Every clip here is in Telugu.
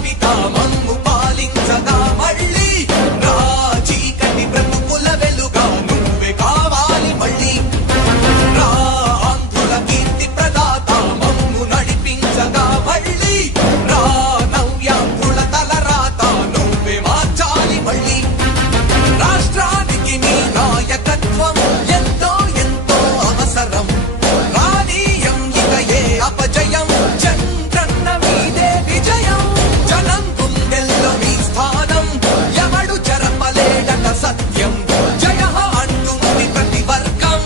భవిత మమ్ము పాలించగా మళ్ళీ రా చీకటి బ్రతుకుల వెలుగా నువ్వే కావాలి మళ్ళీ రా ఆంధ్రుల కీర్తి ప్రదాత మమ్ము నడిపించగా మళ్ళీ రా నవ్యాంధ్రుల తలరాత నువ్వే మార్చాలి మళ్ళీ రాష్ట్రానికి నీ నాయకత్వం ఎంతో ఎంతో అవసరం రానీయం ఇక ఏ అపజయం చంద్రన్న మీదే విజయం జనం గుండెల్లో మీ స్థానం ఎవడు చెరపలేడట సత్యం జయ అంటుంది ప్రతి వర్గం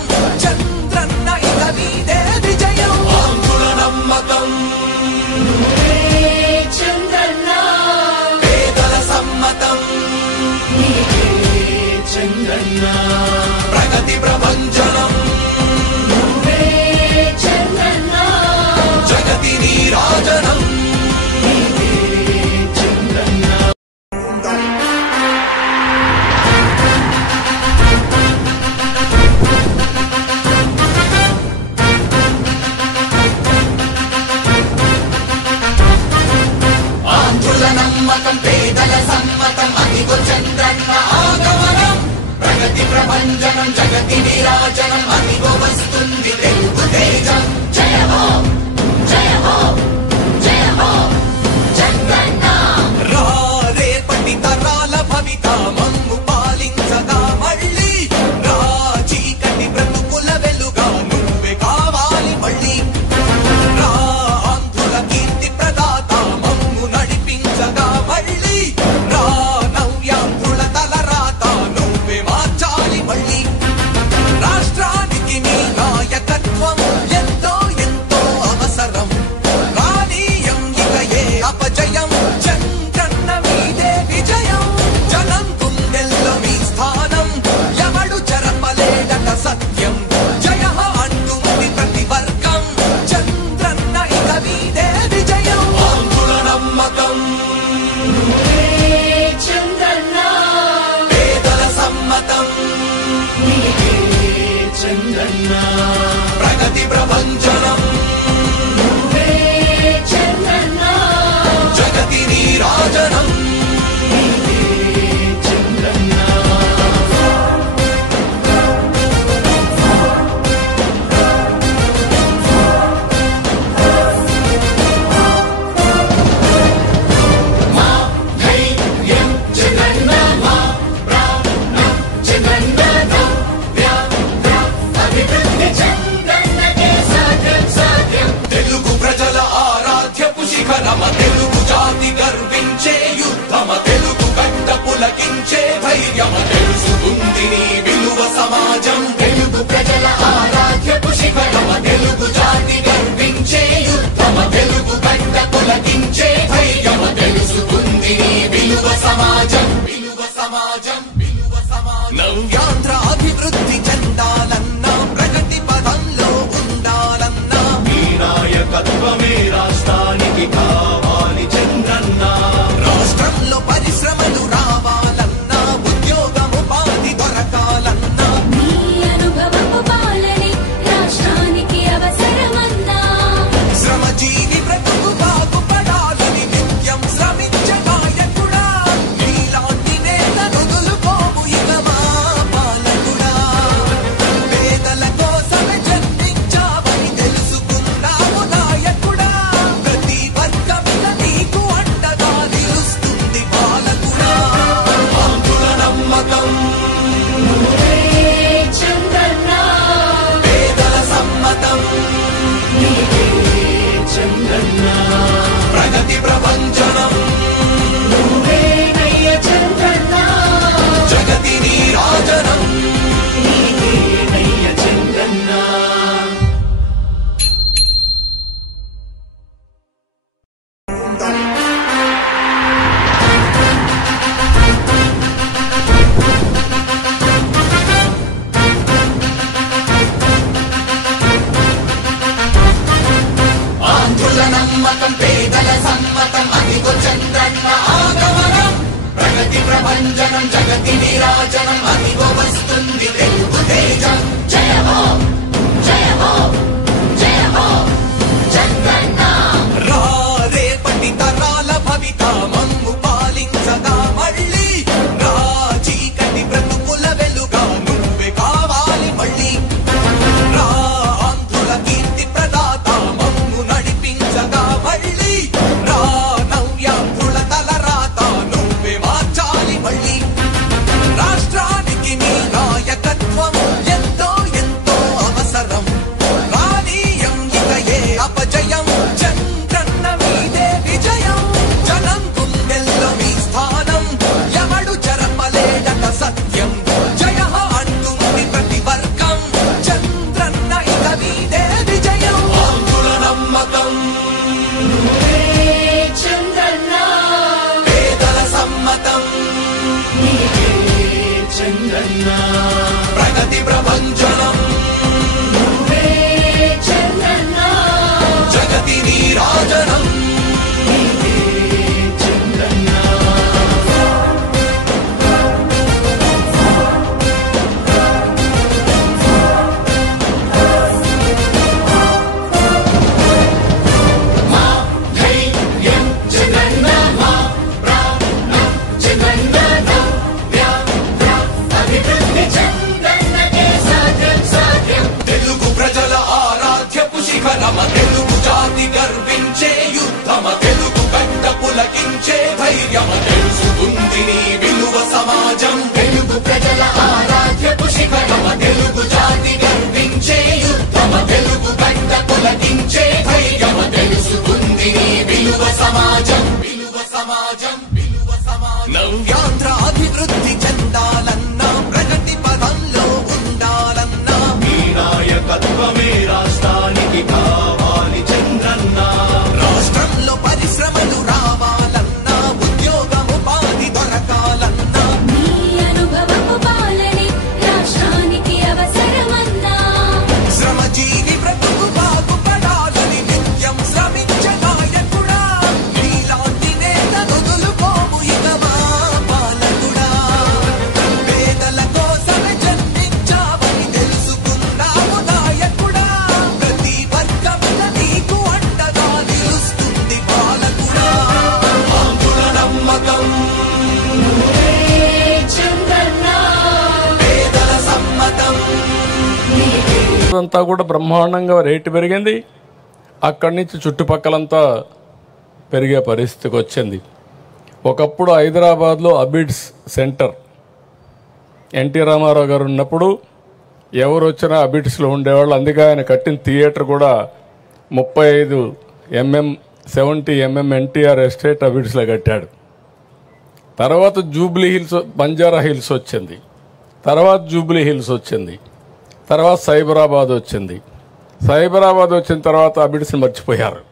చంద్రన్న ఇక మీదే విజయం ఆంధ్రుల నమ్మకం చంద్రన్న పేదల సమ్మతం చంద్రన్న ప్రగతి ప్రభంజనం చంద్రన్న జగతి నీరాజనం చంద్రన్న ఆంధ్రుల నమ్మకం పేదల సమ్మతం అదిగో చంద్రన్న ఆగమనం ప్రగతి ప్రభంజనం జగతి నీరాజనం అదిగో వస్తుంది తెలుగు తేజం జయ హో జయ హో జయ హో చంద్రన్న రా రేపటి తరాల భవిత మమ్ము పాలించగా మళ్ళీ రా చీకటి బ్రతుకుల వెలుగా నువ్వే కావాలి మళ్ళీ రా ఆంధ్రుల కీర్తి ప్రదాత మమ్ము నడిపించగా మళ్ళీ రా నవ్యాంధ్రుల తలరాత నువ్వే మార్చాలి మళ్ళీ రాష్ట్రానికి నీ నాయకత్వం ఎంతో ఎంతో అవసరం రానీయం ఇక ఏ అపజయం చంద్రన్న మీదే విజయం జనం గుండెల్లో మీ స్థానం ఎవడు చెరపలేడట సత్యం జయ అంటుంది ప్రతి వర్గం చంద్రన్న ఇక మీదే విజయం ఆంధ్రుల నమ్మకం చంద్రన్న పేదల సమ్మతం చంద్రన్న ప్రగతి ప్రభంజనం చంద్రన్న జగతి నీరాజనం చంద్రన్న మా ధైర్యం చంద్రన్న మా ప్రాణం చంద్రన్న అభివృద్ధి చంద్రన్నకే సాధ్యం సాధ్యం తెలుగు ప్రజల ఆరాధ్యపు శిఖరమ తెలుగు జాతి గర్వించే యుద్ధమ తెలుగు గడ్డ పులకించే ధైర్యమ తెలుసుకుంది నీ విలువ సమాజం తెలుగు ప్రజల ఆరాధ్యపు శిఖరమ తెలుగు జాతి గర్వించే యుద్ధమ తెలుగు గడ్డ పులకించే ధైర్యమ తెలుసుకుంది నీ విలువ సమాజం విలువ సమాజం విలువ సమాజం నవ్యాంధ్ర అభివృద్ధి చెందాలన్నా ప్రగతి పదంలో ఉండాలన్నా నీ నాయకత్వమే రాష్ట్రానికి కావాలి చంద్రన్న రాష్ట్రంలో పరిశ్రమలు రావాలన్నా ఉద్యోగం ఉపాధి దొరకాలన్నా నీ అనుభవపు పాలనే రాష్ట్రానికి అవసరమన్నా శ్రమజీవి బ్రతుకు బాగుపడాలని నిత్యం శ్రమించే నాయకుడా నీలాంటి నేత నుదులుకోవు ఇక మా పాలకుడా పేదల కోసమే జన్మించావని తెలుసుకున్నావు నాయకుడా ప్రతి వర్గమిక నీకు అండగా నిలుస్తుంది పాలకుడా ఆంధ్రుల నమ్మకం చంద్రన్న పేదల సమ్మతం చంద్రన్న ప్రగతి ప్రభంజనం నువ్వేనయ్య చంద్రన్న జగతి నీరాజనం నీవేనయ్య చంద్రన్న ఆంధ్రుల నమ్మకం పేదల సమ్మతం అదిగో చంద్రన్న ఆగమనం ప్రగతి ప్రభంజనం జగతి నీరాజనం అదిగో వస్తుంది తెలుగు తేజం జయ హో జయ హో జయ హో చంద్రన్న రా రేపటి తరా అంతా కూడా బ్రహ్మాండంగా రేటు పెరిగింది. అక్కడి నుంచి చుట్టుపక్కలంతా పెరిగే పరిస్థితికి వచ్చింది. ఒకప్పుడు హైదరాబాద్లో అబిడ్స్ సెంటర్ ఎన్టీ రామారావు గారు ఉన్నప్పుడు ఎవరు వచ్చినా అబిడ్స్లో ఉండేవాళ్ళు. అందుకే ఆయన కట్టిన థియేటర్ కూడా 35 mm 70 mm ఎన్టీఆర్ ఎస్టేట్ అబిడ్స్లో కట్టాడు. తర్వాత జూబ్లీ హిల్స్, బంజారా హిల్స్ వచ్చింది, తర్వాత జూబ్లీ హిల్స్ వచ్చింది, తర్వాత సైబరాబాద్ వచ్చింది. సైబరాబాద్ వచ్చిన తర్వాత అబిడ్స్ని మర్చిపోయారు.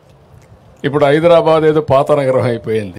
ఇప్పుడు హైదరాబాద్ ఏదో పాత నగరం అయిపోయింది.